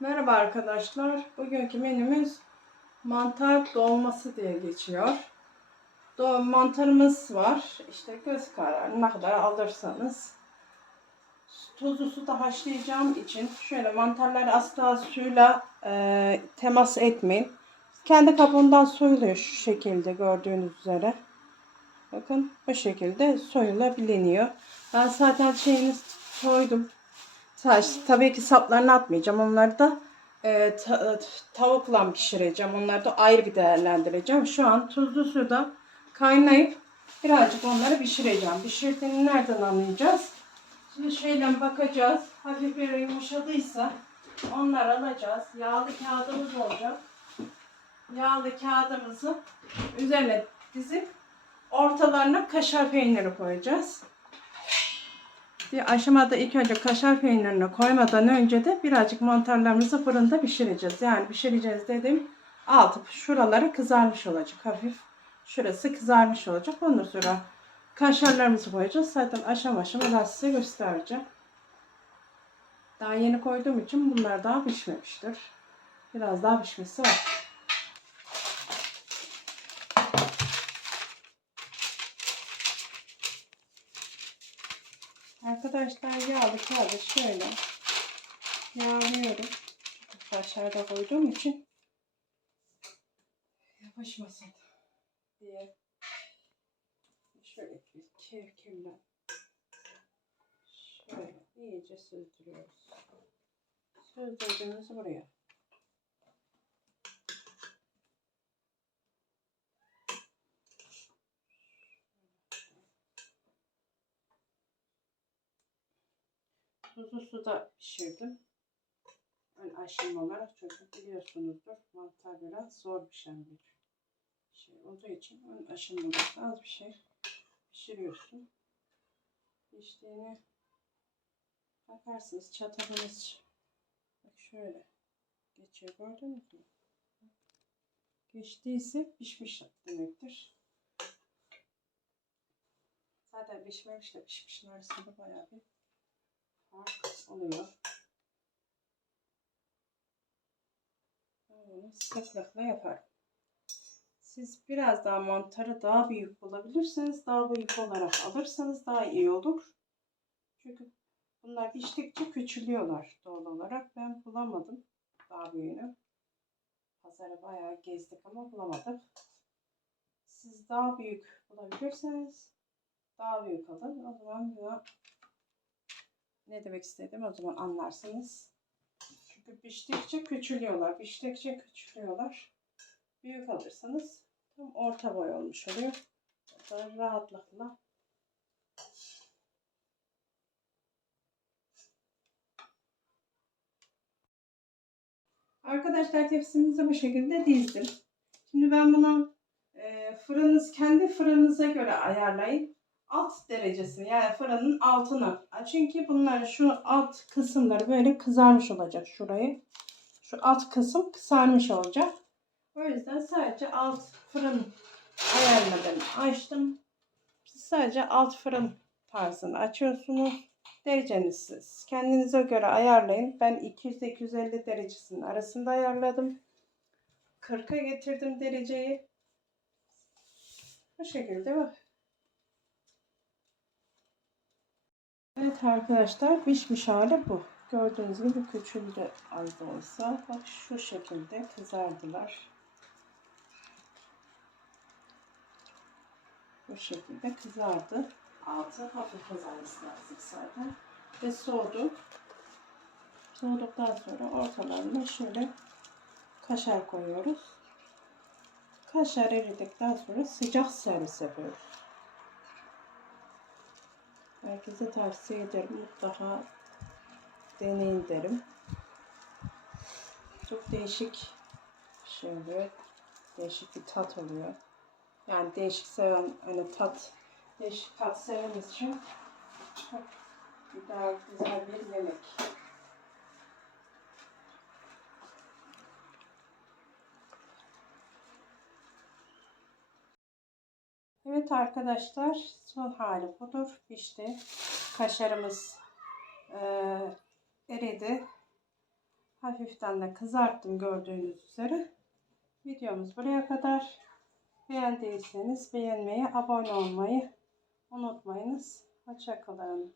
Merhaba arkadaşlar. Bugünkü menümüz mantar dolması diye geçiyor. Do mantarımız var. İşte göz kararı ne kadar alırsanız. Tuzlu suda haşlayacağım için şöyle mantarları asla suyla e, temas etmeyin. Kendi kabuğundan soyuluyor şu şekilde gördüğünüz üzere. Bakın bu şekilde soyulabiliyor. Ben zaten şeyini soydum. Taş, tabii ki saplarını atmayacağım. Onları da e, ta- tavukla pişireceğim. Onları da ayrı bir değerlendireceğim. Şu an tuzlu suda kaynayıp birazcık onları pişireceğim. Pişirdiğini nereden anlayacağız? Şimdi şeyle bakacağız. Hafif bir yumuşadıysa onları alacağız. Yağlı kağıdımız olacak. Yağlı kağıdımızı üzerine dizip ortalarına kaşar peyniri koyacağız. Bir aşamada ilk önce kaşar peynirini koymadan önce de birazcık mantarlarımızı fırında pişireceğiz. Yani pişireceğiz dedim. Altı şuraları kızarmış olacak hafif. Şurası kızarmış olacak. Ondan sonra kaşarlarımızı koyacağız. Zaten aşama aşama ben size göstereceğim. Daha yeni koyduğum için bunlar daha pişmemiştir. Biraz daha pişmesi var. Arkadaşlar yağlı kağıdı şöyle yağlıyorum. Kaşarda koyduğum için yapışmasın diye şöyle bir kevkimle şöyle iyice süzdürüyoruz. Süzdürdüğümüzü buraya. Tuzlu suda pişirdim. Ön aşım olarak çünkü biliyorsunuzdur mantar biraz zor pişen bir şey olduğu için ön aşımda az bir şey pişiriyorsun. Piştiğini bakarsınız çatalınız bak şöyle geçiyor gördünüz mü? Geçtiyse pişmiş demektir. Zaten pişmemişle pişmişin arasında bayağı bir oluyor. Bunu sıklıkla yaparım. Siz biraz daha mantarı daha büyük bulabilirseniz daha büyük olarak alırsanız daha iyi olur. Çünkü bunlar piştikçe küçülüyorlar doğal olarak. Ben bulamadım daha büyüğünü. Pazarı bayağı gezdik ama bulamadık. Siz daha büyük bulabilirseniz daha büyük alın. O zaman buna ne demek istedim o zaman anlarsınız. Çünkü piştikçe küçülüyorlar. Piştikçe küçülüyorlar. Büyük alırsanız tam orta boy olmuş oluyor. O da rahatlıkla Arkadaşlar tepsimizi bu şekilde dizdim. Şimdi ben bunu e, fırınınız kendi fırınınıza göre ayarlayın alt derecesini yani fırının altını. Çünkü bunlar şu alt kısımları böyle kızarmış olacak şurayı. Şu alt kısım kızarmış olacak. O yüzden sadece alt fırın ayarını açtım. Sadece alt fırın tarzını açıyorsunuz. Dereceniz siz kendinize göre ayarlayın. Ben 200-250 derecesinin arasında ayarladım. 40'a getirdim dereceyi. Bu şekilde bak. Evet arkadaşlar pişmiş hali bu. Gördüğünüz gibi küçüldü az da olsa. Bak şu şekilde kızardılar. Bu şekilde kızardı. Altı hafif kızarması lazım zaten. Ve soğudu. Soğuduktan sonra ortalarına şöyle kaşar koyuyoruz. Kaşar eridikten sonra sıcak servis yapıyoruz. Herkese tavsiye ederim. Mutlaka deneyin derim. Çok değişik şey oluyor. Değişik bir tat oluyor. Yani değişik seven, hani tat, değişik tat seveniz için çok güzel, güzel bir yemek. Evet arkadaşlar son hali budur. İşte kaşarımız e, eridi. Hafiften de kızarttım gördüğünüz üzere. Videomuz buraya kadar. Beğendiyseniz beğenmeyi, abone olmayı unutmayınız. Hoşçakalın.